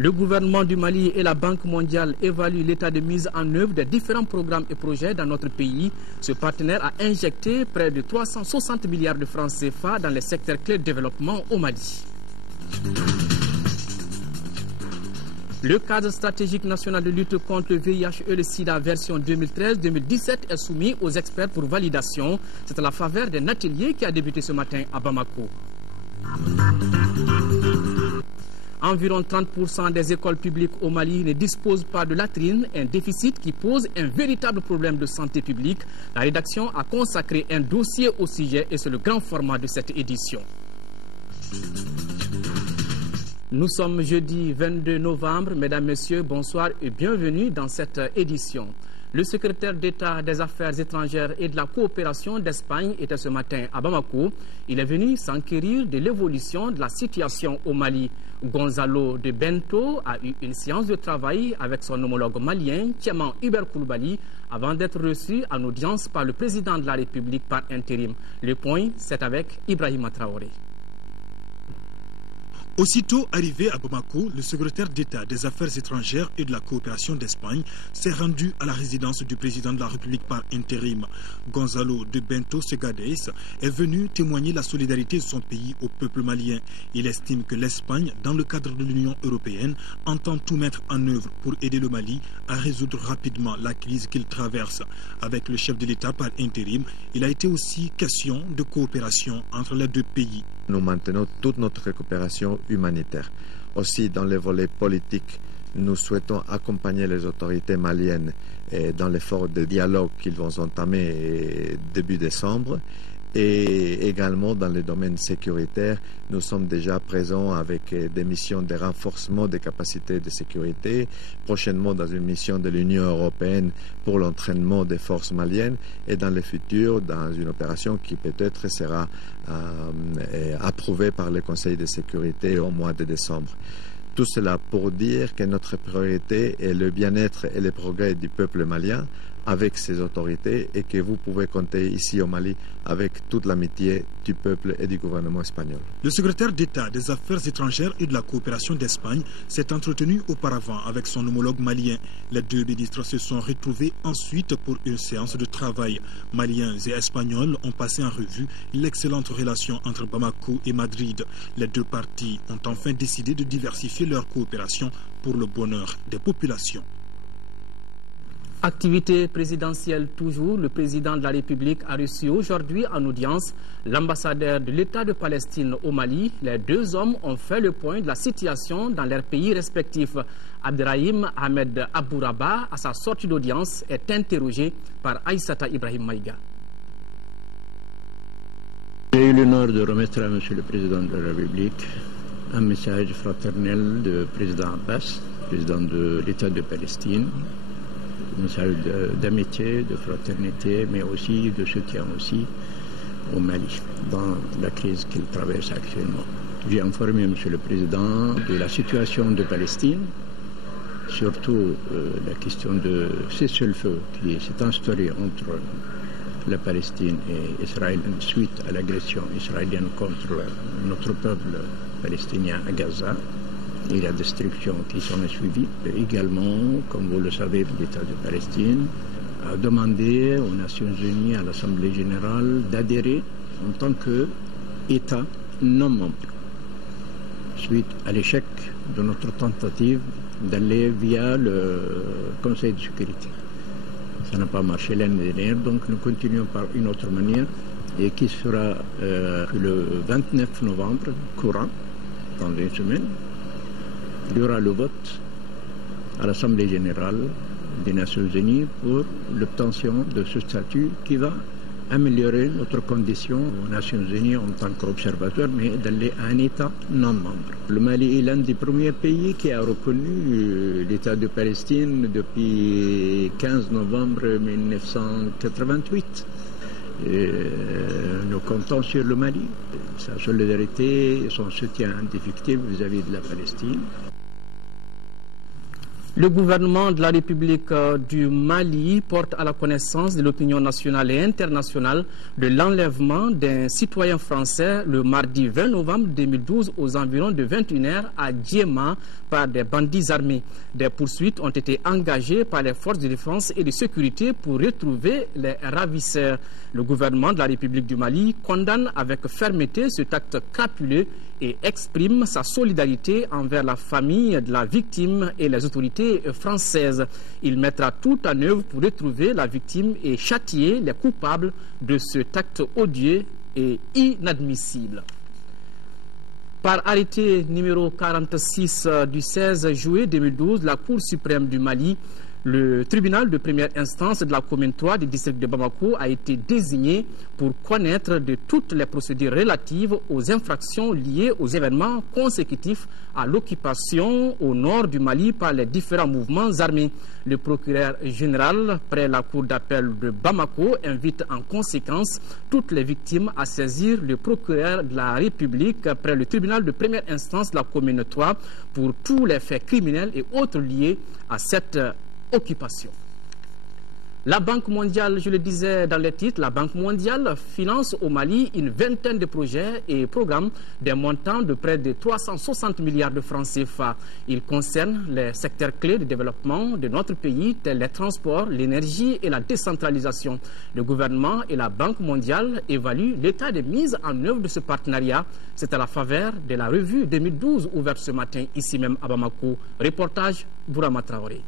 Le gouvernement du Mali et la Banque mondiale évaluent l'état de mise en œuvre des différents programmes et projets dans notre pays. Ce partenaire a injecté près de 360 milliards de francs CFA dans les secteurs clés de développement au Mali. Le cadre stratégique national de lutte contre le VIH et le sida version 2013-2017 est soumis aux experts pour validation. C'est à la faveur d'un atelier qui a débuté ce matin à Bamako. Environ 30% des écoles publiques au Mali ne disposent pas de latrines, un déficit qui pose un véritable problème de santé publique. La rédaction a consacré un dossier au sujet et c'est le grand format de cette édition. Nous sommes jeudi 22 novembre. Mesdames, Messieurs, bonsoir et bienvenue dans cette édition. Le secrétaire d'État des Affaires étrangères et de la coopération d'Espagne était ce matin à Bamako. Il est venu s'enquérir de l'évolution de la situation au Mali. Gonzalo de Bento a eu une séance de travail avec son homologue malien, Thiaman Hubert Koulibaly, avant d'être reçu en audience par le président de la République par intérim. Le point, c'est avec Ibrahima Traoré. Aussitôt arrivé à Bamako, le secrétaire d'État des Affaires étrangères et de la coopération d'Espagne s'est rendu à la résidence du président de la République par intérim. Gonzalo de Bento Segades est venu témoigner la solidarité de son pays au peuple malien. Il estime que l'Espagne, dans le cadre de l'Union européenne, entend tout mettre en œuvre pour aider le Mali à résoudre rapidement la crise qu'il traverse. Avec le chef de l'État par intérim, il a été aussi question de coopération entre les deux pays. Nous maintenons toute notre coopération humanitaire. Aussi, dans les volets politiques, nous souhaitons accompagner les autorités maliennes dans l'effort de dialogue qu'ils vont entamer début décembre. Et également dans le domaine sécuritaire, nous sommes déjà présents avec des missions de renforcement des capacités de sécurité, prochainement dans une mission de l'Union européenne pour l'entraînement des forces maliennes et dans le futur dans une opération qui peut-être sera approuvée par le Conseil de sécurité au mois de décembre. Tout cela pour dire que notre priorité est le bien-être et le progrès du peuple malien avec ses autorités et que vous pouvez compter ici au Mali avec toute l'amitié du peuple et du gouvernement espagnol. Le secrétaire d'État des Affaires étrangères et de la coopération d'Espagne s'est entretenu auparavant avec son homologue malien. Les deux ministres se sont retrouvés ensuite pour une séance de travail. Maliens et Espagnols ont passé en revue l'excellente relation entre Bamako et Madrid. Les deux parties ont enfin décidé de diversifier leur coopération pour le bonheur des populations. Activité présidentielle toujours, le président de la République a reçu aujourd'hui en audience l'ambassadeur de l'État de Palestine au Mali. Les deux hommes ont fait le point de la situation dans leurs pays respectifs. Abderrahim Ahmed Abouraba, à sa sortie d'audience, est interrogé par Aïssata Ibrahim Maïga. J'ai eu l'honneur de remettre à M. le Président de la République un message fraternel du président Abbas, président de l'État de Palestine. Un message d'amitié, de fraternité, mais aussi de soutien aussi au Mali, dans la crise qu'il traverse actuellement. J'ai informé M. le Président de la situation de Palestine, surtout la question de cessez-le-feu qui s'est instauré entre la Palestine et Israël suite à l'agression israélienne contre notre peuple palestinien à Gaza. Et la destruction qui s'en est suivie. Également, comme vous le savez, l'État de Palestine a demandé aux Nations Unies, à l'Assemblée générale, d'adhérer en tant qu'État non membre, suite à l'échec de notre tentative d'aller via le Conseil de sécurité. Ça n'a pas marché l'année dernière, donc nous continuons par une autre manière, et qui sera le 29 novembre courant, dans une semaine. Il y aura le vote à l'Assemblée générale des Nations Unies pour l'obtention de ce statut qui va améliorer notre condition aux Nations Unies en tant qu'observateur, mais d'aller à un État non membre. Le Mali est l'un des premiers pays qui a reconnu l'État de Palestine depuis 15 novembre 1988. Nous comptons sur le Mali, sa solidarité et son soutien indéfectible vis-à-vis de la Palestine. Le gouvernement de la République du Mali porte à la connaissance de l'opinion nationale et internationale de l'enlèvement d'un citoyen français le mardi 20 novembre 2012 aux environs de 21h à Djema par des bandits armés. Des poursuites ont été engagées par les forces de défense et de sécurité pour retrouver les ravisseurs. Le gouvernement de la République du Mali condamne avec fermeté cet acte crapuleux et exprime sa solidarité envers la famille de la victime et les autorités françaises. Il mettra tout en œuvre pour retrouver la victime et châtier les coupables de cet acte odieux et inadmissible. Par arrêté numéro 46 du 16 juillet 2012, la Cour suprême du Mali, le tribunal de première instance de la commune 3 du district de Bamako a été désigné pour connaître de toutes les procédures relatives aux infractions liées aux événements consécutifs à l'occupation au nord du Mali par les différents mouvements armés. Le procureur général près la cour d'appel de Bamako invite en conséquence toutes les victimes à saisir le procureur de la République près le tribunal de première instance de la commune 3 pour tous les faits criminels et autres liés à cette occupation. La Banque mondiale, je le disais dans les titres, la Banque mondiale finance au Mali une vingtaine de projets et programmes d'un montant de près de 360 milliards de francs CFA. Ils concernent les secteurs clés de développement de notre pays, tels les transports, l'énergie et la décentralisation. Le gouvernement et la Banque mondiale évaluent l'état de mise en œuvre de ce partenariat. C'est à la faveur de la revue 2012 ouverte ce matin ici même à Bamako. Reportage Bourama Traoré.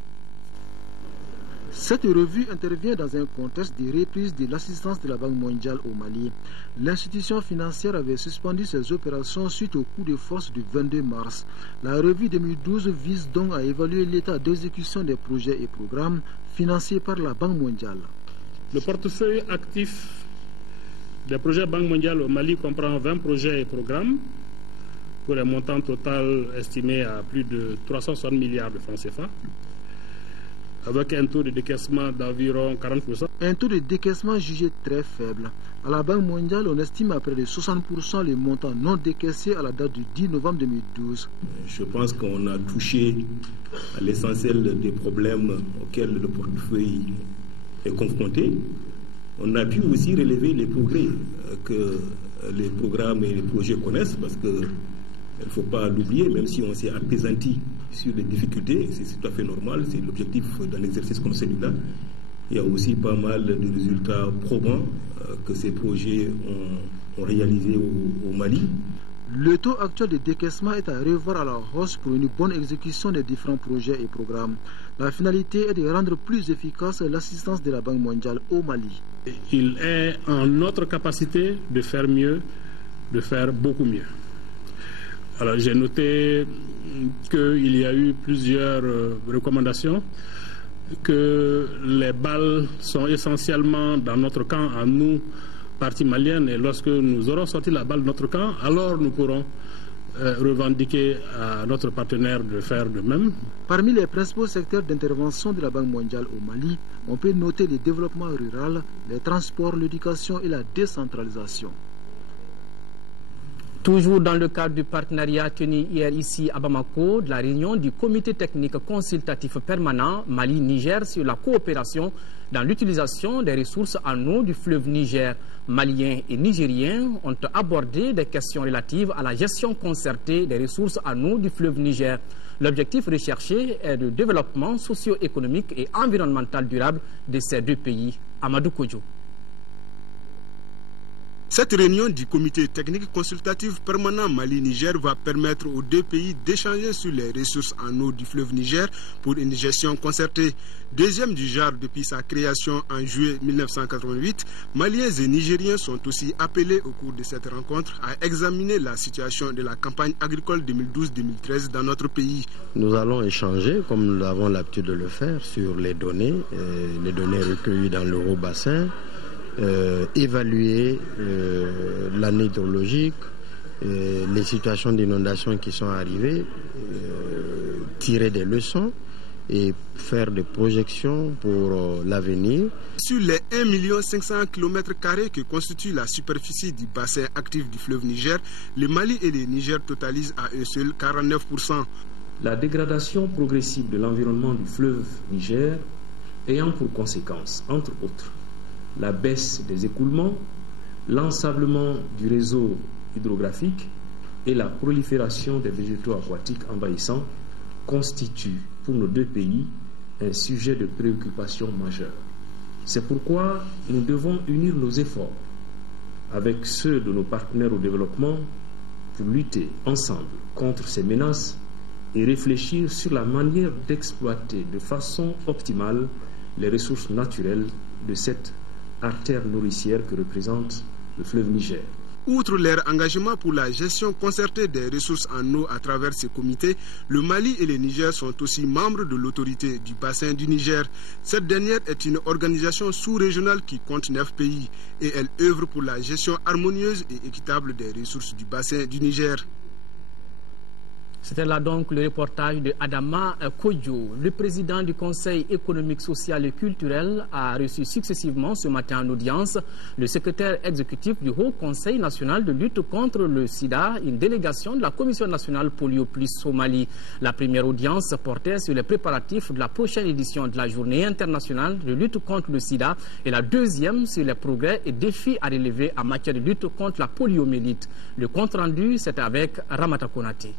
Cette revue intervient dans un contexte de reprise de l'assistance de la Banque mondiale au Mali. L'institution financière avait suspendu ses opérations suite au coup de force du 22 mars. La revue 2012 vise donc à évaluer l'état d'exécution des projets et programmes financés par la Banque mondiale. Le portefeuille actif des projets Banque mondiale au Mali comprend 20 projets et programmes pour un montant total estimé à plus de 360 milliards de francs CFA. Avec un taux de décaissement d'environ 40%. Un taux de décaissement jugé très faible. À la Banque mondiale, on estime à près de 60% les montants non décaissés à la date du 10 novembre 2012. Je pense qu'on a touché à l'essentiel des problèmes auxquels le portefeuille est confronté. On a pu aussi relever les progrès que les programmes et les projets connaissent, parce que il ne faut pas l'oublier, même si on s'est appesanti sur les difficultés, c'est tout à fait normal, c'est l'objectif d'un exercice comme celui-là. Il y a aussi pas mal de résultats probants que ces projets ont réalisés au Mali. Le taux actuel de décaissement est à revoir à la hausse pour une bonne exécution des différents projets et programmes. La finalité est de rendre plus efficace l'assistance de la Banque mondiale au Mali. Il est en notre capacité de faire mieux, de faire beaucoup mieux. Alors j'ai noté qu'il y a eu plusieurs recommandations, que les balles sont essentiellement dans notre camp, à nous, partie malienne, et lorsque nous aurons sorti la balle de notre camp, alors nous pourrons revendiquer à notre partenaire de faire de même. Parmi les principaux secteurs d'intervention de la Banque mondiale au Mali, on peut noter le développement rural, les transports, l'éducation et la décentralisation. Toujours dans le cadre du partenariat tenu hier ici à Bamako, de la réunion du comité technique consultatif permanent Mali-Niger sur la coopération dans l'utilisation des ressources en eau du fleuve Niger. Maliens et Nigériens ont abordé des questions relatives à la gestion concertée des ressources en eau du fleuve Niger. L'objectif recherché est le développement socio-économique et environnemental durable de ces deux pays. Amadou Kodjo. Cette réunion du comité technique consultatif permanent Mali-Niger va permettre aux deux pays d'échanger sur les ressources en eau du fleuve Niger pour une gestion concertée. Deuxième du genre depuis sa création en juillet 1988, Maliens et Nigériens sont aussi appelés au cours de cette rencontre à examiner la situation de la campagne agricole 2012-2013 dans notre pays. Nous allons échanger, comme nous avons l'habitude de le faire, sur les données recueillies dans l'Euro-Bassin, évaluer l'année hydrologique, les situations d'inondation qui sont arrivées, tirer des leçons et faire des projections pour l'avenir. Sur les 1 500 000 km² que constitue la superficie du bassin actif du fleuve Niger, le Mali et le Niger totalisent à eux seuls 49%. la dégradation progressive de l'environnement du fleuve Niger ayant pour conséquence, entre autres, la baisse des écoulements, l'ensablement du réseau hydrographique et la prolifération des végétaux aquatiques envahissants constituent pour nos deux pays un sujet de préoccupation majeur. C'est pourquoi nous devons unir nos efforts avec ceux de nos partenaires au développement pour lutter ensemble contre ces menaces et réfléchir sur la manière d'exploiter de façon optimale les ressources naturelles de cette artère nourricière que représente le fleuve Niger. Outre leur engagement pour la gestion concertée des ressources en eau à travers ces comités, le Mali et le Niger sont aussi membres de l'autorité du bassin du Niger. Cette dernière est une organisation sous-régionale qui compte 9 pays et elle œuvre pour la gestion harmonieuse et équitable des ressources du bassin du Niger. C'était là donc le reportage de Adama Kodjo. Le président du Conseil économique, social et culturel a reçu successivement ce matin en audience le secrétaire exécutif du Haut Conseil national de lutte contre le sida, une délégation de la Commission nationale Polio Plus Somalie. La première audience portait sur les préparatifs de la prochaine édition de la Journée internationale de lutte contre le sida et la deuxième sur les progrès et défis à relever en matière de lutte contre la poliomyélite. Le compte rendu, c'était avec Ramata Konaté.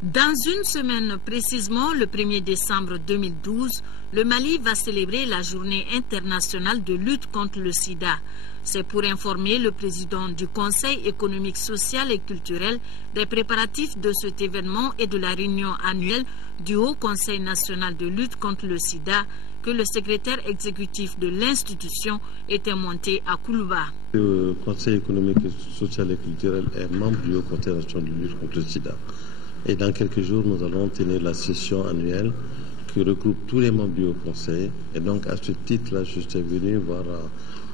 Dans une semaine précisément, le 1er décembre 2012, le Mali va célébrer la Journée internationale de lutte contre le sida. C'est pour informer le président du Conseil économique, social et culturel des préparatifs de cet événement et de la réunion annuelle du Haut Conseil national de lutte contre le sida que le secrétaire exécutif de l'institution était monté à Koulouba. Le Conseil économique, social et culturel est membre du Haut Conseil national de lutte contre le sida. Et dans quelques jours, nous allons tenir la session annuelle qui regroupe tous les membres du Haut Conseil. Et donc, à ce titre-là, je suis venu voir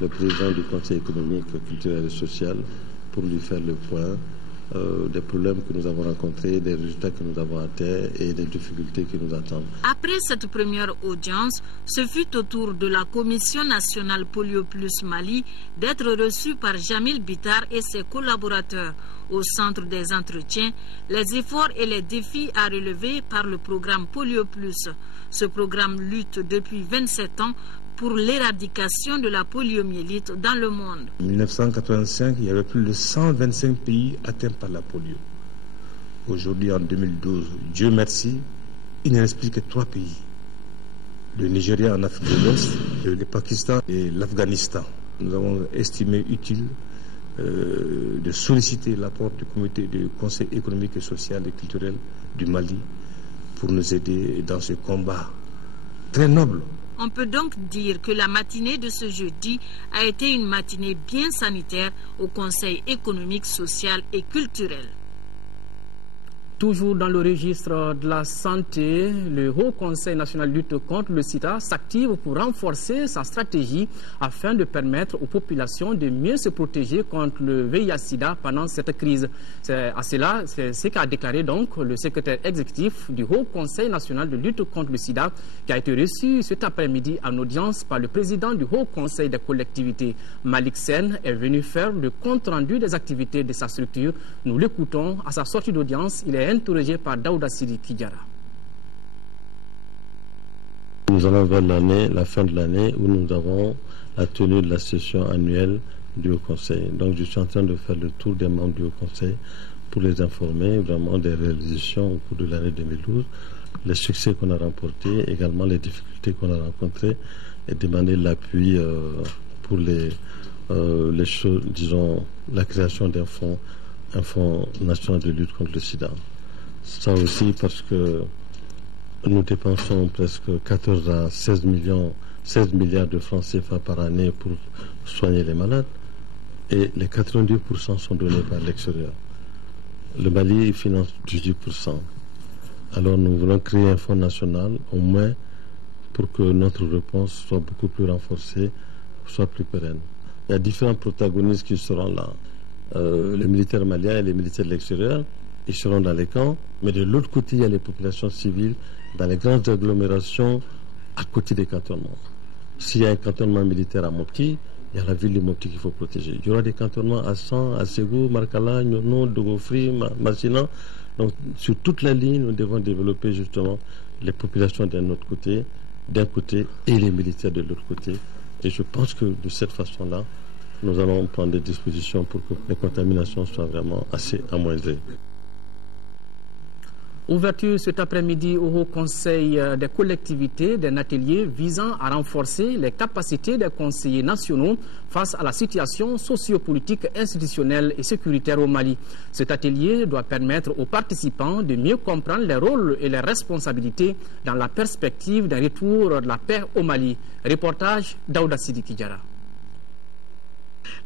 le président du Conseil économique, culturel et social pour lui faire le point des problèmes que nous avons rencontrés, des résultats que nous avons atteints et des difficultés qui nous attendent. Après cette première audience, ce fut au tour de la Commission nationale Polio Plus Mali d'être reçue par Jamil Bitar et ses collaborateurs. Au centre des entretiens, les efforts et les défis à relever par le programme Polio Plus. Ce programme lutte depuis 27 ans pour l'éradication de la poliomyélite dans le monde. En 1985, il y avait plus de 125 pays atteints par la polio. Aujourd'hui, en 2012, Dieu merci, il ne reste plus que 3 pays. Le Nigeria en Afrique de l'Ouest, le Pakistan et l'Afghanistan. Nous avons estimé utile de solliciter l'apport du comité du Conseil économique, social et culturel du Mali pour nous aider dans ce combat très noble. On peut donc dire que la matinée de ce jeudi a été une matinée bien sanitaire au Conseil économique, social et culturel. Toujours dans le registre de la santé, le Haut Conseil national de lutte contre le sida s'active pour renforcer sa stratégie afin de permettre aux populations de mieux se protéger contre le VIH-Sida pendant cette crise. C'est ce qu'a déclaré donc le secrétaire exécutif du Haut Conseil national de lutte contre le sida qui a été reçu cet après-midi en audience par le président du Haut Conseil des collectivités. Malik Sen est venu faire le compte-rendu des activités de sa structure. Nous l'écoutons à sa sortie d'audience. Il est interrogé par Daouda Sidi Kidjara. Nous allons vers la fin de l'année où nous avons la tenue de la session annuelle du Haut Conseil. Donc je suis en train de faire le tour des membres du Haut Conseil pour les informer vraiment des réalisations au cours de l'année 2012, les succès qu'on a remportés, également les difficultés qu'on a rencontrées et demander l'appui pour les choses, disons, la création d'un fonds, un fonds national de lutte contre le sida. Ça aussi parce que nous dépensons presque 14 à 16 milliards de francs CFA par année pour soigner les malades et les 92% sont donnés par l'extérieur. Le Mali finance 18%. Alors nous voulons créer un fonds national au moins pour que notre réponse soit beaucoup plus renforcée, soit plus pérenne. Il y a différents protagonistes qui seront là. Les militaires maliens et les militaires de l'extérieur, ils seront dans les camps, mais de l'autre côté, il y a les populations civiles dans les grandes agglomérations à côté des cantonnements. S'il y a un cantonnement militaire à Mopti, il y a la ville de Mopti qu'il faut protéger. Il y aura des cantonnements à San, à Ségou, Markala, Nyono, Dogofri, Massina. Donc sur toute la ligne, nous devons développer justement les populations d'un côté et les militaires de l'autre côté. Et je pense que de cette façon-là, nous allons prendre des dispositions pour que les contaminations soient vraiment assez amoindries. Ouverture cet après-midi au Haut Conseil des collectivités d'un atelier visant à renforcer les capacités des conseillers nationaux face à la situation sociopolitique, institutionnelle et sécuritaire au Mali. Cet atelier doit permettre aux participants de mieux comprendre les rôles et les responsabilités dans la perspective d'un retour de la paix au Mali. Reportage Daouda Sidiki Diarra.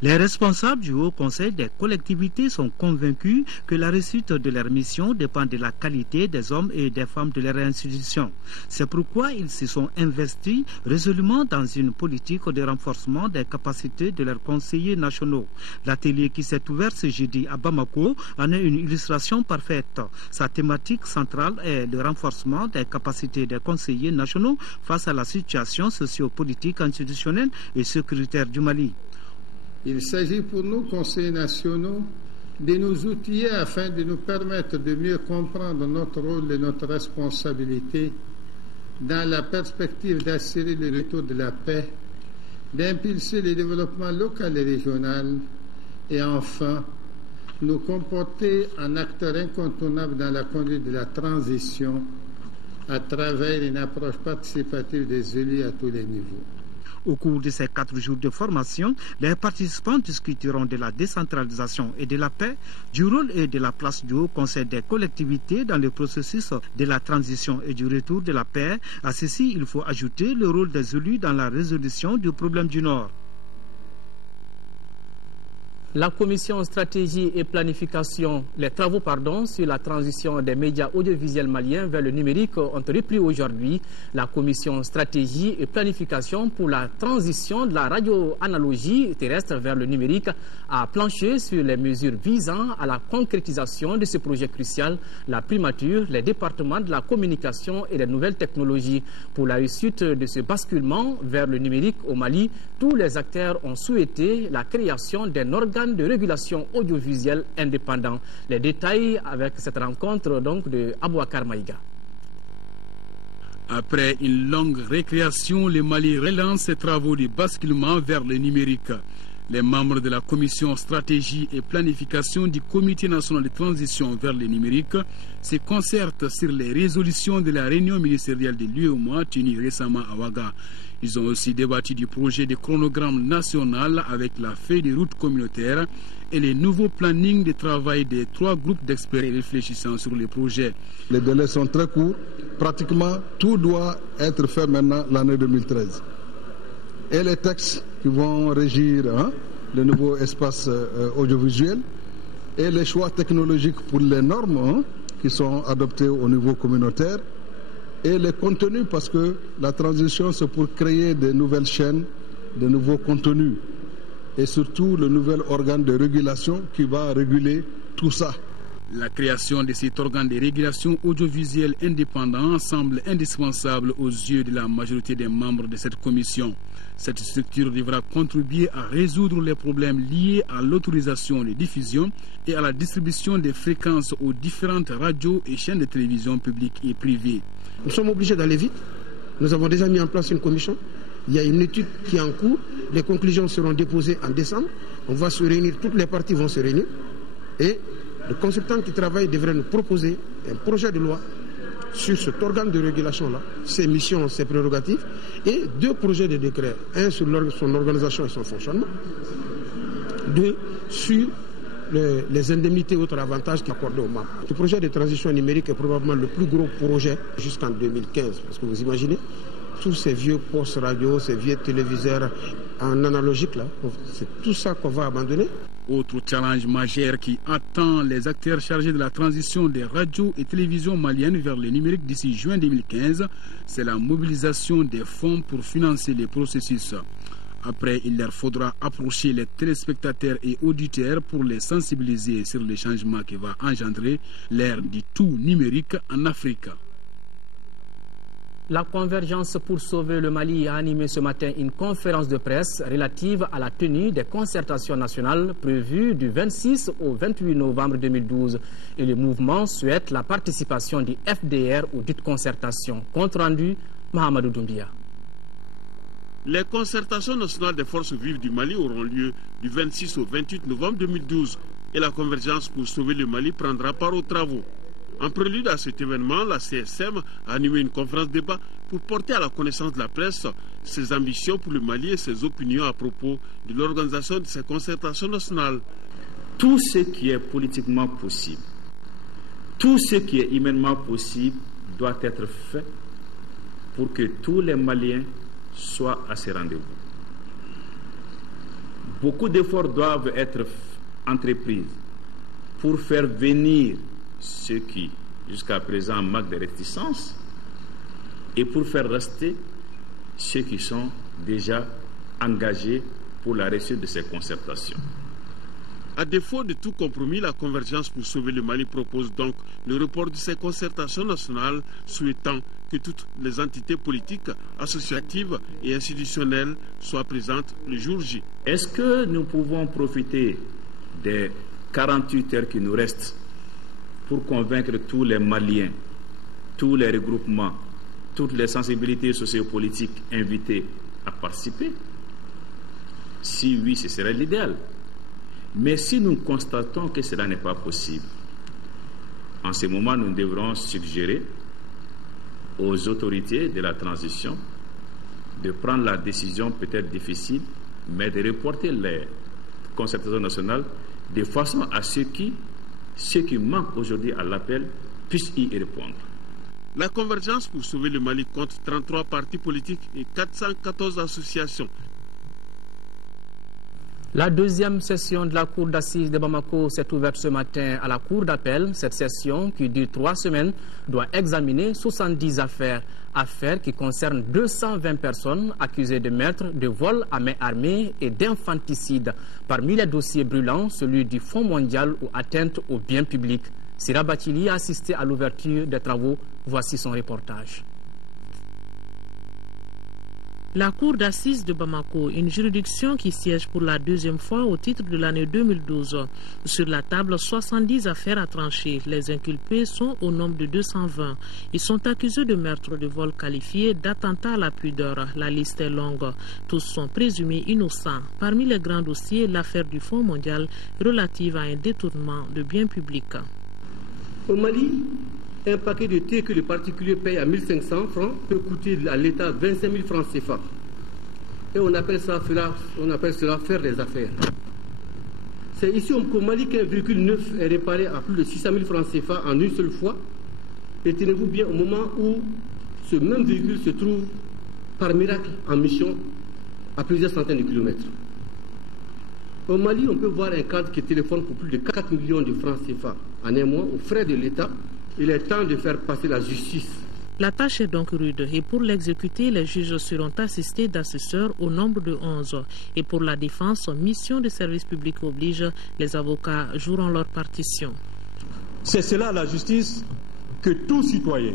Les responsables du Haut Conseil des collectivités sont convaincus que la réussite de leur mission dépend de la qualité des hommes et des femmes de leur institution. C'est pourquoi ils se sont investis résolument dans une politique de renforcement des capacités de leurs conseillers nationaux. L'atelier qui s'est ouvert ce jeudi à Bamako en est une illustration parfaite. Sa thématique centrale est le renforcement des capacités des conseillers nationaux face à la situation sociopolitique, institutionnelle et sécuritaire du Mali. Il s'agit pour nous, conseillers nationaux, de nous outiller afin de nous permettre de mieux comprendre notre rôle et notre responsabilité dans la perspective d'assurer le retour de la paix, d'impulser le développement local et régional et enfin nous comporter en acteurs incontournables dans la conduite de la transition à travers une approche participative des élus à tous les niveaux. Au cours de ces 4 jours de formation, les participants discuteront de la décentralisation et de la paix, du rôle et de la place du Haut Conseil des collectivités dans le processus de la transition et du retour de la paix. À ceci, il faut ajouter le rôle des élus dans la résolution du problème du Nord. La commission stratégie et planification, les travaux sur la transition des médias audiovisuels maliens vers le numérique ont repris aujourd'hui. La commission stratégie et planification pour la transition de la radio-analogie terrestre vers le numérique a planché sur les mesures visant à la concrétisation de ce projet crucial, la primature, les départements de la communication et des nouvelles technologies. Pour la réussite de ce basculement vers le numérique au Mali, tous les acteurs ont souhaité la création d'un organe de régulation audiovisuelle indépendant. Les détails avec cette rencontre donc de Abouakar Maïga. Après une longue récréation, le Mali relance ses travaux de basculement vers le numérique. Les membres de la commission stratégie et planification du Comité national de transition vers le numérique se concertent sur les résolutions de la réunion ministérielle de l'UEMOA tenue récemment à Ouaga. Ils ont aussi débattu du projet de chronogramme national avec la feuille de route communautaire et les nouveaux plannings de travail des 3 groupes d'experts réfléchissant sur les projets. Les délais sont très courts. Pratiquement tout doit être fait maintenant l'année 2013. Et les textes qui vont régir le nouveau espace audiovisuel et les choix technologiques pour les normes qui sont adoptées au niveau communautaire et les contenus, parce que la transition c'est pour créer de nouvelles chaînes, de nouveaux contenus et surtout le nouvel organe de régulation qui va réguler tout ça. La création de cet organe de régulation audiovisuelle indépendant semble indispensable aux yeux de la majorité des membres de cette commission. Cette structure devra contribuer à résoudre les problèmes liés à l'autorisation de diffusion et à la distribution des fréquences aux différentes radios et chaînes de télévision publiques et privées. Nous sommes obligés d'aller vite. Nous avons déjà mis en place une commission. Il y a une étude qui est en cours. Les conclusions seront déposées en décembre. On va se réunir, toutes les parties vont se réunir. Et le consultant qui travaille devrait nous proposer un projet de loi sur cet organe de régulation-là, ses missions, ses prérogatives, et 2 projets de décret. Un sur son organisation et son fonctionnement. 2 sur les indemnités et autres avantages qui accordent aux membres. Le projet de transition numérique est probablement le plus gros projet jusqu'en 2015. Parce que vous imaginez, tous ces vieux postes radio, ces vieux téléviseurs en analogique, là, c'est tout ça qu'on va abandonner. Autre challenge majeur qui attend les acteurs chargés de la transition des radios et télévisions maliennes vers le numérique d'ici juin 2015, c'est la mobilisation des fonds pour financer les processus. Après, il leur faudra approcher les téléspectateurs et auditeurs pour les sensibiliser sur les changements que va engendrer l'ère du tout numérique en Afrique. La convergence pour sauver le Mali a animé ce matin une conférence de presse relative à la tenue des concertations nationales prévues du 26 au 28 novembre 2012. Et le mouvement souhaite la participation du FDR aux dites concertations. Compte rendu, Mahamadou Doumbia. Les concertations nationales des forces vives du Mali auront lieu du 26 au 28 novembre 2012 et la convergence pour sauver le Mali prendra part aux travaux. En prélude à cet événement, la CSM a animé une conférence débat pour porter à la connaissance de la presse ses ambitions pour le Mali et ses opinions à propos de l'organisation de ces concertations nationales. Tout ce qui est politiquement possible, tout ce qui est humainement possible doit être fait pour que tous les Maliens soient à ces rendez-vous. Beaucoup d'efforts doivent être entrepris pour faire venir ceux qui, jusqu'à présent, manquent de réticence et pour faire rester ceux qui sont déjà engagés pour la réussite de ces concertations. À défaut de tout compromis, la convergence pour sauver le Mali propose donc le report de ces concertations nationales, souhaitant que toutes les entités politiques, associatives et institutionnelles soient présentes le jour J. Est-ce que nous pouvons profiter des 48 heures qui nous restent pour convaincre tous les Maliens, tous les regroupements, toutes les sensibilités sociopolitiques invitées à participer? Si oui, ce serait l'idéal. Mais si nous constatons que cela n'est pas possible, en ce moment, nous devrons suggérer aux autorités de la transition de prendre la décision peut-être difficile, mais de reporter les concertations nationales de façon à ce que ceux qui manquent aujourd'hui à l'appel puissent y répondre. La convergence pour sauver le Mali compte 33 partis politiques et 414 associations. La deuxième session de la Cour d'assises de Bamako s'est ouverte ce matin à la Cour d'appel. Cette session, qui dure 3 semaines, doit examiner 70 affaires. Affaires qui concernent 220 personnes accusées de meurtre, de vol à main armée et d'infanticide. Parmi les dossiers brûlants, celui du Fonds mondial aux atteintes aux biens publics. Sira Bachili a assisté à l'ouverture des travaux. Voici son reportage. La Cour d'assises de Bamako, une juridiction qui siège pour la deuxième fois au titre de l'année 2012. Sur la table, 70 affaires à trancher. Les inculpés sont au nombre de 220. Ils sont accusés de meurtre, de vol qualifié, d'attentat à la pudeur. La liste est longue. Tous sont présumés innocents. Parmi les grands dossiers, l'affaire du Fonds mondial relative à un détournement de biens publics. Au Mali, un paquet de thé que le particulier paye à 1500 francs peut coûter à l'État 25 000 francs CFA. Et on appelle cela faire des affaires. C'est ici au Mali qu'un véhicule neuf est réparé à plus de 600 000 francs CFA en une seule fois. Et tenez-vous bien, au moment où ce même véhicule se trouve par miracle en mission à plusieurs centaines de kilomètres. Au Mali, on peut voir un cadre qui téléphone pour plus de 4 millions de francs CFA en un mois aux frais de l'État. Il est temps de faire passer la justice. La tâche est donc rude et pour l'exécuter, les juges seront assistés d'assesseurs au nombre de 11. Et pour la défense, mission de service public oblige, les avocats joueront leur partition. C'est cela la justice, que tout citoyen,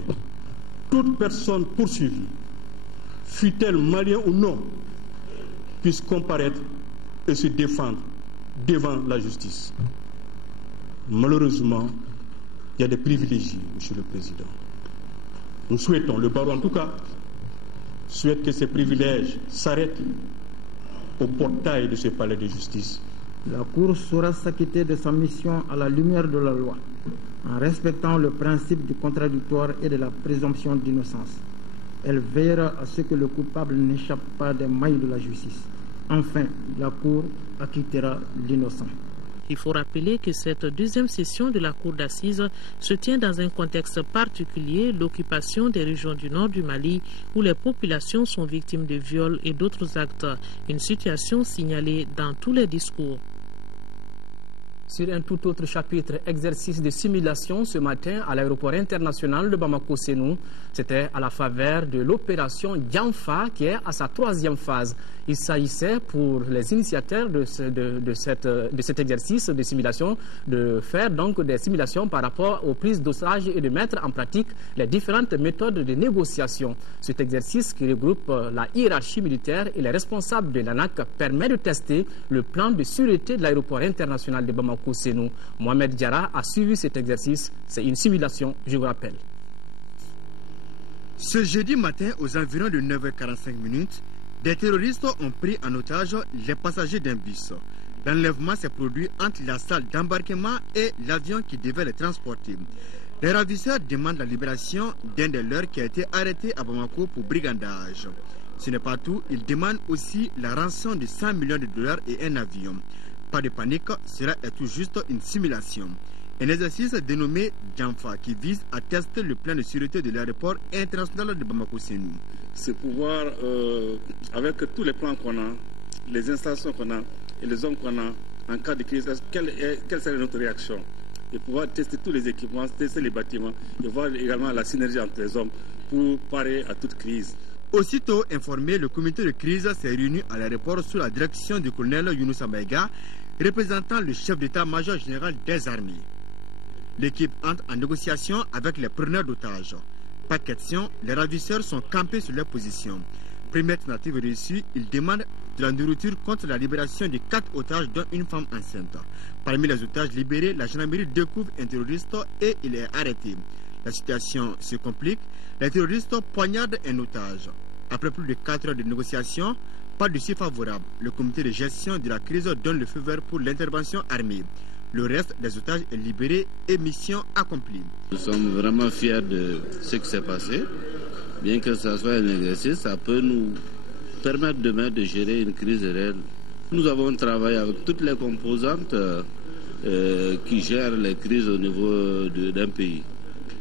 toute personne poursuivie, fût-elle malien ou non, puisse comparaître et se défendre devant la justice. Malheureusement, il y a des privilégiés, Monsieur le Président. Nous souhaitons, le barreau en tout cas, souhaite que ces privilèges s'arrêtent au portail de ce palais de justice. La Cour saura s'acquitter de sa mission à la lumière de la loi, en respectant le principe du contradictoire et de la présomption d'innocence. Elle veillera à ce que le coupable n'échappe pas des mailles de la justice. Enfin, la Cour acquittera l'innocent. Il faut rappeler que cette deuxième session de la Cour d'assises se tient dans un contexte particulier, l'occupation des régions du nord du Mali, où les populations sont victimes de viols et d'autres actes. Une situation signalée dans tous les discours. Sur un tout autre chapitre, exercice de simulation ce matin à l'aéroport international de Bamako-Sénou. C'était à la faveur de l'opération Djanfa qui est à sa 3e phase. Il s'agissait pour les initiateurs de cet exercice de simulation de faire donc des simulations par rapport aux prises d'otages et de mettre en pratique les différentes méthodes de négociation. Cet exercice qui regroupe la hiérarchie militaire et les responsables de l'ANAC permet de tester le plan de sûreté de l'aéroport international de Bamako-Sénou. Mohamed Diarra a suivi cet exercice. C'est une simulation, je vous rappelle. Ce jeudi matin, aux environs de 9h45, des terroristes ont pris en otage les passagers d'un bus. L'enlèvement s'est produit entre la salle d'embarquement et l'avion qui devait les transporter. Les ravisseurs demandent la libération d'un des leurs qui a été arrêté à Bamako pour brigandage. Ce n'est pas tout, ils demandent aussi la rançon de 100 millions de dollars et un avion. Pas de panique, cela est tout juste une simulation. Un exercice dénommé Djanfa qui vise à tester le plan de sûreté de l'aéroport international de Bamako-Sénou. C'est pouvoir, avec tous les plans qu'on a, les installations qu'on a et les hommes qu'on a, en cas de crise, quelle serait notre réaction? Et pouvoir tester tous les équipements, tester les bâtiments et voir également la synergie entre les hommes pour parer à toute crise. Aussitôt informé, le comité de crise s'est réuni à l'aéroport sous la direction du colonel Younoussa Maïga, représentant le chef d'état-major général des armées. L'équipe entre en négociation avec les preneurs d'otages. Pas question, les ravisseurs sont campés sur leur position. Première tentative réussie, ils demandent de la nourriture contre la libération de 4 otages, dont une femme enceinte. Parmi les otages libérés, la gendarmerie découvre un terroriste et il est arrêté. La situation se complique. Les terroristes poignardent un otage. Après plus de 4 heures de négociation, pas de si favorable. Le comité de gestion de la crise donne le feu vert pour l'intervention armée. Le reste des otages est libéré et mission accomplie. Nous sommes vraiment fiers de ce qui s'est passé. Bien que ce soit un exercice, ça peut nous permettre demain de gérer une crise réelle. Nous avons travaillé avec toutes les composantes qui gèrent les crises au niveau d'un pays,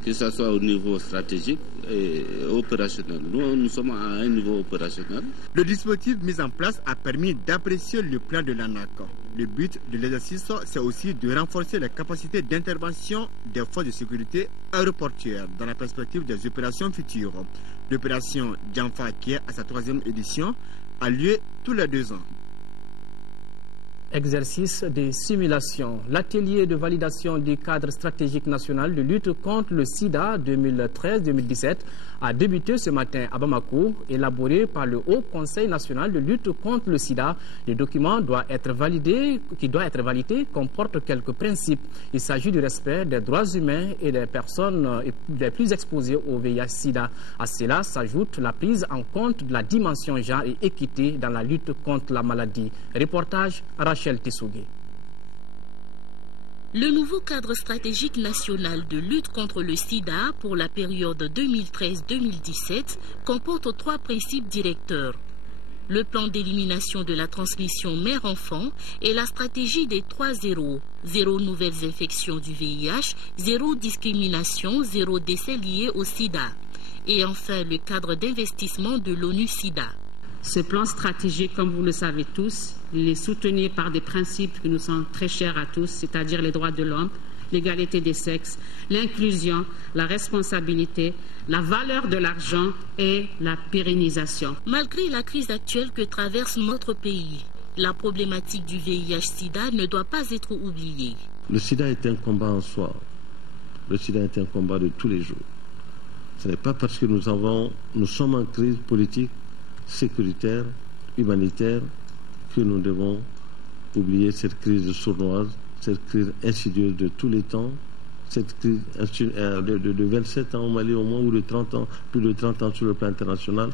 que ce soit au niveau stratégique et opérationnel. Nous sommes à un niveau opérationnel. Le dispositif mis en place a permis d'apprécier le plan de l'ANAC. Le but de l'exercice, c'est aussi de renforcer les capacités d'intervention des forces de sécurité aéroportuaires dans la perspective des opérations futures. L'opération Djanfa, qui est à sa 3e édition, a lieu tous les 2 ans. Exercice de simulation. L'atelier de validation du cadre stratégique national de lutte contre le sida 2013-2017 a débuté ce matin à Bamako, élaboré par le Haut Conseil national de lutte contre le sida. Le document qui doit être validé comporte quelques principes. Il s'agit du respect des droits humains et des personnes les plus exposées au VIH-sida. À cela s'ajoute la prise en compte de la dimension genre et équité dans la lutte contre la maladie. Reportage Rachel Tissougué. Le nouveau cadre stratégique national de lutte contre le sida pour la période 2013-2017 comporte 3 principes directeurs. Le plan d'élimination de la transmission mère-enfant et la stratégie des 3 zéros. 0 nouvelles infections du VIH, 0 discrimination, 0 décès liés au sida. Et enfin, le cadre d'investissement de l'ONU-SIDA. Ce plan stratégique, comme vous le savez tous, il est soutenu par des principes qui nous sont très chers à tous, c'est-à-dire les droits de l'homme, l'égalité des sexes, l'inclusion, la responsabilité, la valeur de l'argent et la pérennisation. Malgré la crise actuelle que traverse notre pays, la problématique du VIH-Sida ne doit pas être oubliée. Le sida est un combat en soi. Le sida est un combat de tous les jours. Ce n'est pas parce que nous sommes en crise politique, sécuritaire, humanitaire, que nous devons oublier cette crise sournoise, cette crise insidieuse de tous les temps, cette crise de 27 ans au Mali au moins, ou de 30 ans, plus de 30 ans sur le plan international,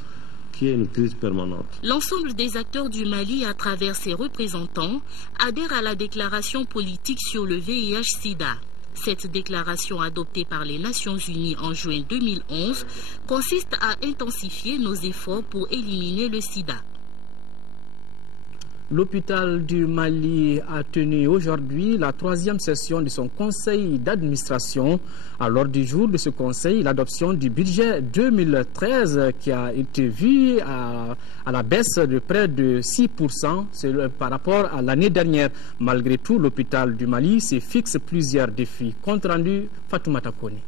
qui est une crise permanente. L'ensemble des acteurs du Mali, à travers ses représentants, adhèrent à la déclaration politique sur le VIH-Sida. Cette déclaration adoptée par les Nations Unies en juin 2011 consiste à intensifier nos efforts pour éliminer le sida. L'hôpital du Mali a tenu aujourd'hui la 3e session de son conseil d'administration. À l'ordre du jour de ce conseil, l'adoption du budget 2013 qui a été vu à la baisse de près de 6% par rapport à l'année dernière. Malgré tout, l'hôpital du Mali se fixe plusieurs défis. Compte rendu, Fatoumata Kone.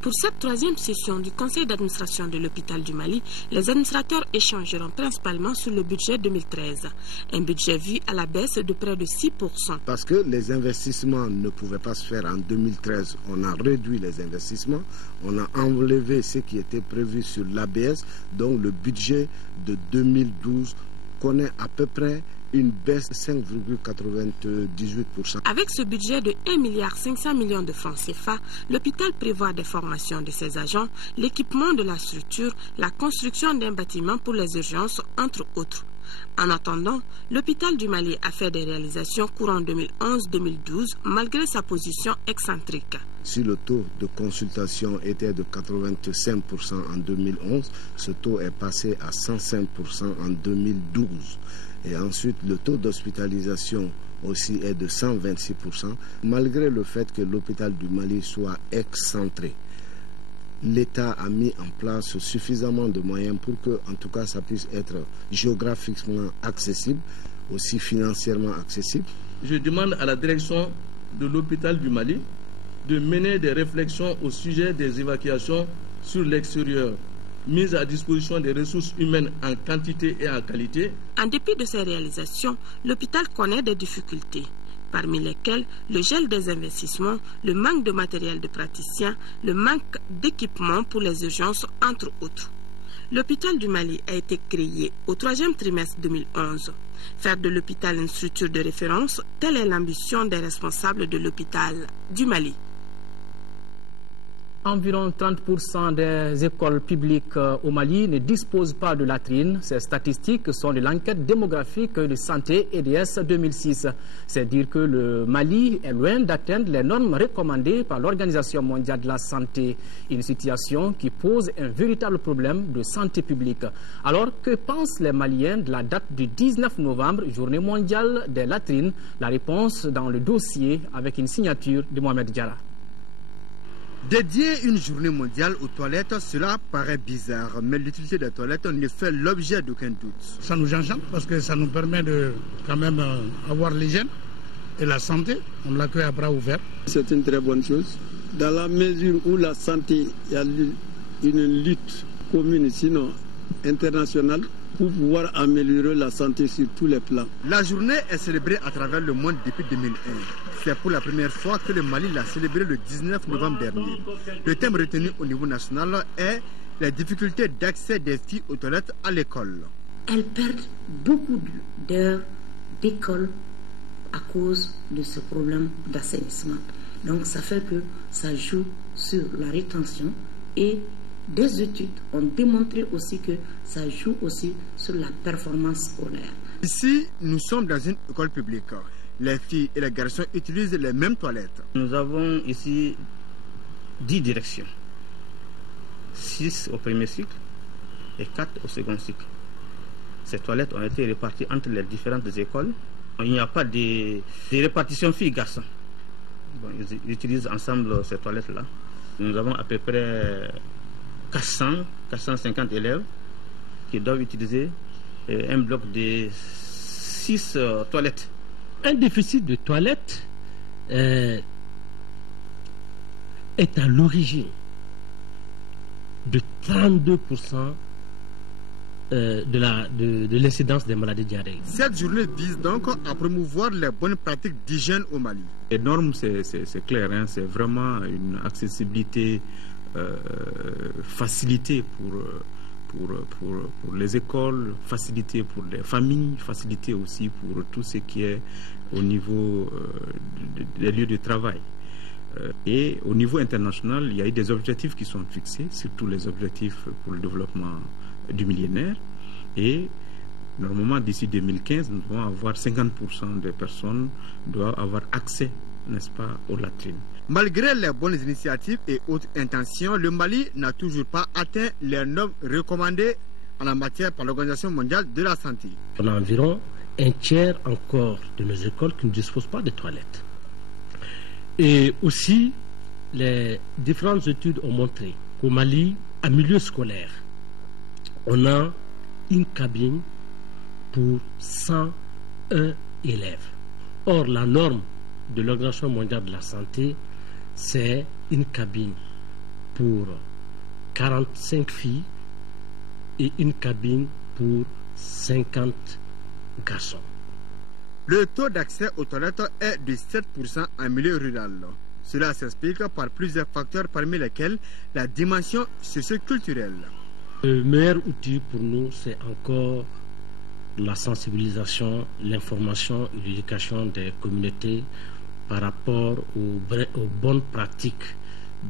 Pour cette 3e session du conseil d'administration de l'hôpital du Mali, les administrateurs échangeront principalement sur le budget 2013. Un budget vu à la baisse de près de 6%. Parce que les investissements ne pouvaient pas se faire en 2013, on a réduit les investissements, on a enlevé ce qui était prévu sur l'ABS, donc le budget de 2012 connaît à peu près une baisse de 5,98%. Avec ce budget de 1,5 milliard de francs CFA, l'hôpital prévoit des formations de ses agents, l'équipement de la structure, la construction d'un bâtiment pour les urgences, entre autres. En attendant, l'hôpital du Mali a fait des réalisations courant 2011-2012 malgré sa position excentrique. Si le taux de consultation était de 85% en 2011, ce taux est passé à 105% en 2012. Et ensuite, le taux d'hospitalisation aussi est de 126%, malgré le fait que l'hôpital du Mali soit excentré. L'État a mis en place suffisamment de moyens pour que, en tout cas, ça puisse être géographiquement accessible, aussi financièrement accessible. Je demande à la direction de l'hôpital du Mali de mener des réflexions au sujet des évacuations sur l'extérieur, mise à disposition des ressources humaines en quantité et en qualité. En dépit de ces réalisations, l'hôpital connaît des difficultés, parmi lesquelles le gel des investissements, le manque de matériel de praticiens, le manque d'équipement pour les urgences, entre autres. L'hôpital du Mali a été créé au 3e trimestre 2011. Faire de l'hôpital une structure de référence, telle est l'ambition des responsables de l'hôpital du Mali. Environ 30% des écoles publiques au Mali ne disposent pas de latrines. Ces statistiques sont de l'enquête démographique de santé EDS 2006. C'est dire que le Mali est loin d'atteindre les normes recommandées par l'Organisation mondiale de la santé. Une situation qui pose un véritable problème de santé publique. Alors, que pensent les Maliens de la date du 19 novembre, journée mondiale des latrines? La réponse dans le dossier avec une signature de Mohamed Diarra. Dédier une journée mondiale aux toilettes, cela paraît bizarre, mais l'utilité des toilettes ne fait l'objet d'aucun doute. Ça nous enchante parce que ça nous permet de quand même avoir l'hygiène et la santé. On l'accueille à bras ouverts. C'est une très bonne chose. Dans la mesure où la santé, il y a une lutte commune, sinon internationale, pour pouvoir améliorer la santé sur tous les plans. La journée est célébrée à travers le monde depuis 2001. C'est pour la première fois que le Mali l'a célébré le 19 novembre dernier. Le thème retenu au niveau national est les difficultés d'accès des filles aux toilettes à l'école. Elles perdent beaucoup d'heures d'école à cause de ce problème d'assainissement. Donc ça fait que ça joue sur la rétention et des études ont démontré aussi que ça joue aussi sur la performance scolaire. Ici, nous sommes dans une école publique. Les filles et les garçons utilisent les mêmes toilettes. Nous avons ici 10 directions. 6 au premier cycle et 4 au second cycle. Ces toilettes ont été réparties entre les différentes écoles. Il n'y a pas de répartition filles-garçons. Bon, ils utilisent ensemble ces toilettes-là. Nous avons à peu près 450 élèves qui doivent utiliser un bloc de 6 toilettes. Un déficit de toilettes est à l'origine de 32% de l'incidence des maladies diarrhéiques. Cette journée vise donc à promouvoir les bonnes pratiques d'hygiène au Mali. Les normes, c'est clair, hein, c'est vraiment une accessibilité facilité pour les écoles, facilité pour les familles, facilité aussi pour tout ce qui est au niveau des lieux de travail. Et au niveau international, il y a eu des objectifs qui sont fixés, surtout les objectifs pour le développement du millénaire. Et normalement, d'ici 2015, nous devons avoir 50% des personnes doivent avoir accès, n'est-ce pas, aux latrines. Malgré les bonnes initiatives et autres intentions, le Mali n'a toujours pas atteint les normes recommandées en la matière par l'Organisation mondiale de la santé. On a environ un tiers encore de nos écoles qui ne disposent pas de toilettes. Et aussi, les différentes études ont montré qu'au Mali, en milieu scolaire, on a une cabine pour 101 élèves. Or, la norme de l'Organisation mondiale de la santé, c'est une cabine pour 45 filles et une cabine pour 50 garçons. Le taux d'accès aux toilettes est de 7% en milieu rural. Cela s'explique par plusieurs facteurs, parmi lesquels la dimension socio-culturelle. Le meilleur outil pour nous, c'est encore la sensibilisation, l'information et l'éducation des communautés par rapport aux bonnes pratiques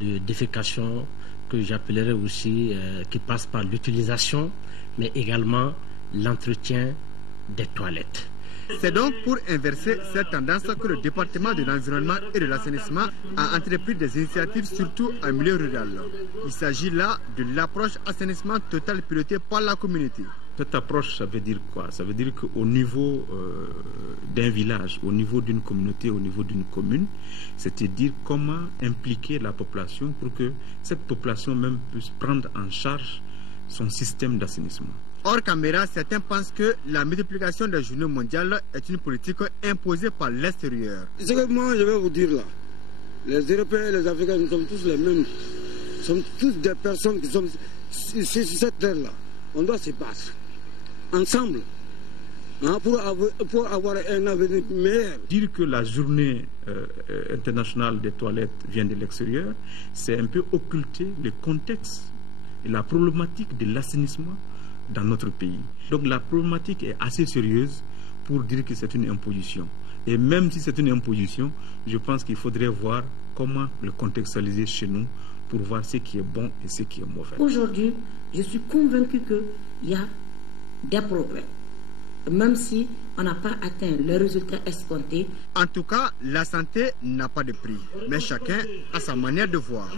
de défécation que j'appellerais aussi, qui passent par l'utilisation, mais également l'entretien des toilettes. C'est donc pour inverser cette tendance que le département de l'environnement et de l'assainissement a entrepris des initiatives, surtout en milieu rural. Il s'agit là de l'approche assainissement total pilotée par la communauté. Cette approche, ça veut dire quoi? Ça veut dire qu'au niveau d'un village, au niveau d'une communauté, au niveau d'une commune, c'est-à-dire comment impliquer la population pour que cette population même puisse prendre en charge son système d'assainissement. Hors caméra, certains pensent que la multiplication des journées mondiales est une politique imposée par l'extérieur. Ce que moi je vais vous dire là, les Européens et les Africains, nous sommes tous les mêmes. Nous sommes tous des personnes qui sont sur cette terre-là. On doit se battre ensemble pour avoir un avenir meilleur. Dire que la journée internationale des toilettes vient de l'extérieur, c'est un peu occulter le contexte et la problématique de l'assainissement dans notre pays. Donc la problématique est assez sérieuse pour dire que c'est une imposition. Et même si c'est une imposition, je pense qu'il faudrait voir comment le contextualiser chez nous pour voir ce qui est bon et ce qui est mauvais. Aujourd'hui, je suis convaincu qu'il y a des progrès, même si on n'a pas atteint les résultats escomptés. En tout cas, la santé n'a pas de prix, mais chacun a sa manière de voir.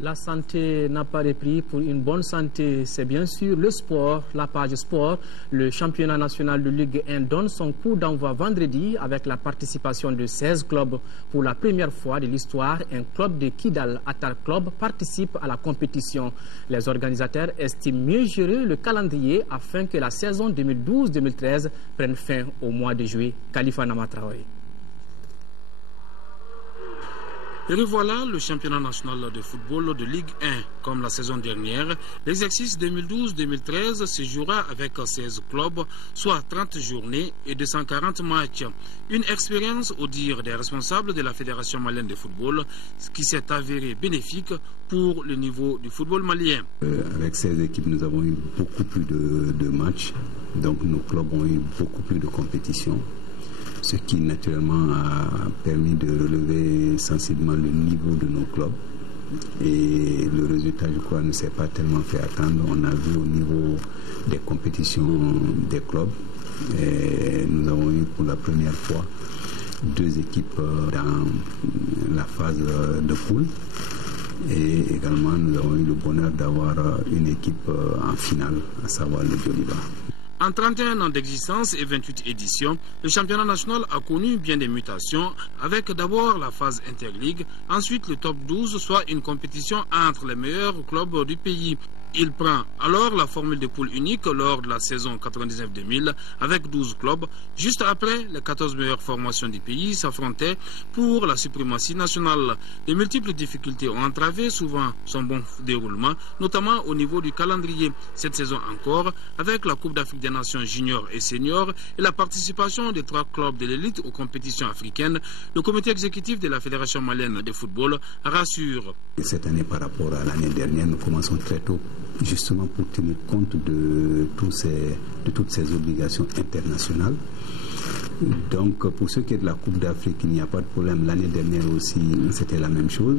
La santé n'a pas de prix. Pour une bonne santé, c'est bien sûr le sport, la page sport. Le championnat national de Ligue 1 donne son coup d'envoi vendredi avec la participation de 16 clubs. Pour la première fois de l'histoire, un club de Kidal Atar Club participe à la compétition. Les organisateurs estiment mieux gérer le calendrier afin que la saison 2012-2013 prenne fin au mois de juillet. Khalifa Namatraoui. Et revoilà le championnat national de football de Ligue 1. Comme la saison dernière, l'exercice 2012-2013 se jouera avec 16 clubs, soit 30 journées et 240 matchs. Une expérience, au dire des responsables de la Fédération malienne de football, qui s'est avérée bénéfique pour le niveau du football malien. Avec 16 équipes, nous avons eu beaucoup plus de matchs, donc nos clubs ont eu beaucoup plus de compétitions. Ce qui naturellement a permis de relever sensiblement le niveau de nos clubs. Et le résultat, je crois, ne s'est pas tellement fait attendre. On a vu au niveau des compétitions des clubs, et nous avons eu pour la première fois 2 équipes dans la phase de poule. Et également, nous avons eu le bonheur d'avoir une équipe en finale, à savoir le Joliba. En 31 ans d'existence et 28 éditions, le championnat national a connu bien des mutations, avec d'abord la phase interligue, ensuite le top 12, soit une compétition entre les meilleurs clubs du pays. Il prend alors la formule de poule unique lors de la saison 99-2000 avec 12 clubs. Juste après, les 14 meilleures formations du pays s'affrontaient pour la suprématie nationale. De multiples difficultés ont entravé souvent son bon déroulement, notamment au niveau du calendrier. Cette saison encore, avec la Coupe d'Afrique des Nations juniors et seniors et la participation des 3 clubs de l'élite aux compétitions africaines, le comité exécutif de la Fédération malienne de football rassure. Et cette année, par rapport à l'année dernière, nous commençons très tôt, justement pour tenir compte de toutes ces obligations internationales. Donc pour ce qui est de la Coupe d'Afrique, il n'y a pas de problème. L'année dernière aussi, c'était la même chose.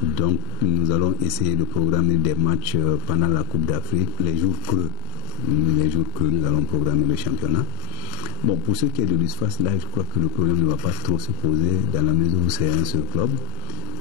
Donc nous allons essayer de programmer des matchs pendant la Coupe d'Afrique, les jours creux. Les jours creux, nous allons programmer le championnat. Bon, pour ce qui est de l'USFAS, là, je crois que le problème ne va pas trop se poser dans la mesure où c'est un seul club.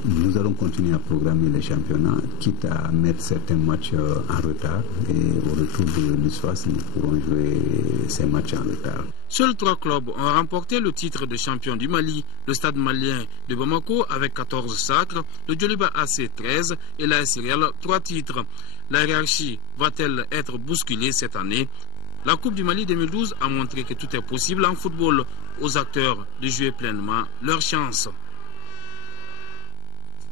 nous allons continuer à programmer les championnats, quitte à mettre certains matchs en retard. Et au retour de l'USFAS, nous pourrons jouer ces matchs en retard. Seuls 3 clubs ont remporté le titre de champion du Mali, le Stade malien de Bamako avec 14 sacres, le Djoliba AC 13 et l'AS Real 3 titres. La hiérarchie va-t-elle être bousculée cette année? La Coupe du Mali 2012 a montré que tout est possible en football, aux acteurs de jouer pleinement leur chance.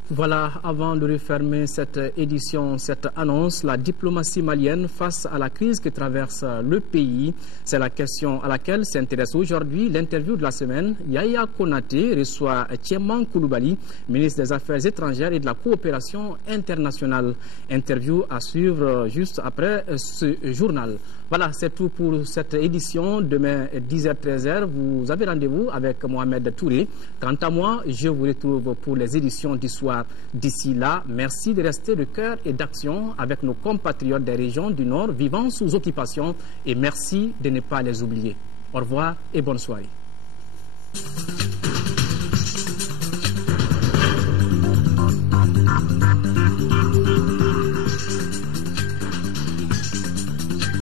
Voilà, avant de refermer cette édition, cette annonce, la diplomatie malienne face à la crise que traverse le pays. C'est la question à laquelle s'intéresse aujourd'hui l'interview de la semaine. Yaya Konaté reçoit Tieman Koulibaly, ministre des Affaires étrangères et de la coopération internationale. Interview à suivre juste après ce journal. Voilà, c'est tout pour cette édition. Demain, 10h-13h, vous avez rendez-vous avec Mohamed Touré. Quant à moi, je vous retrouve pour les éditions du soir. D'ici là, merci de rester de cœur et d'action avec nos compatriotes des régions du Nord vivant sous occupation et merci de ne pas les oublier. Au revoir et bonne soirée.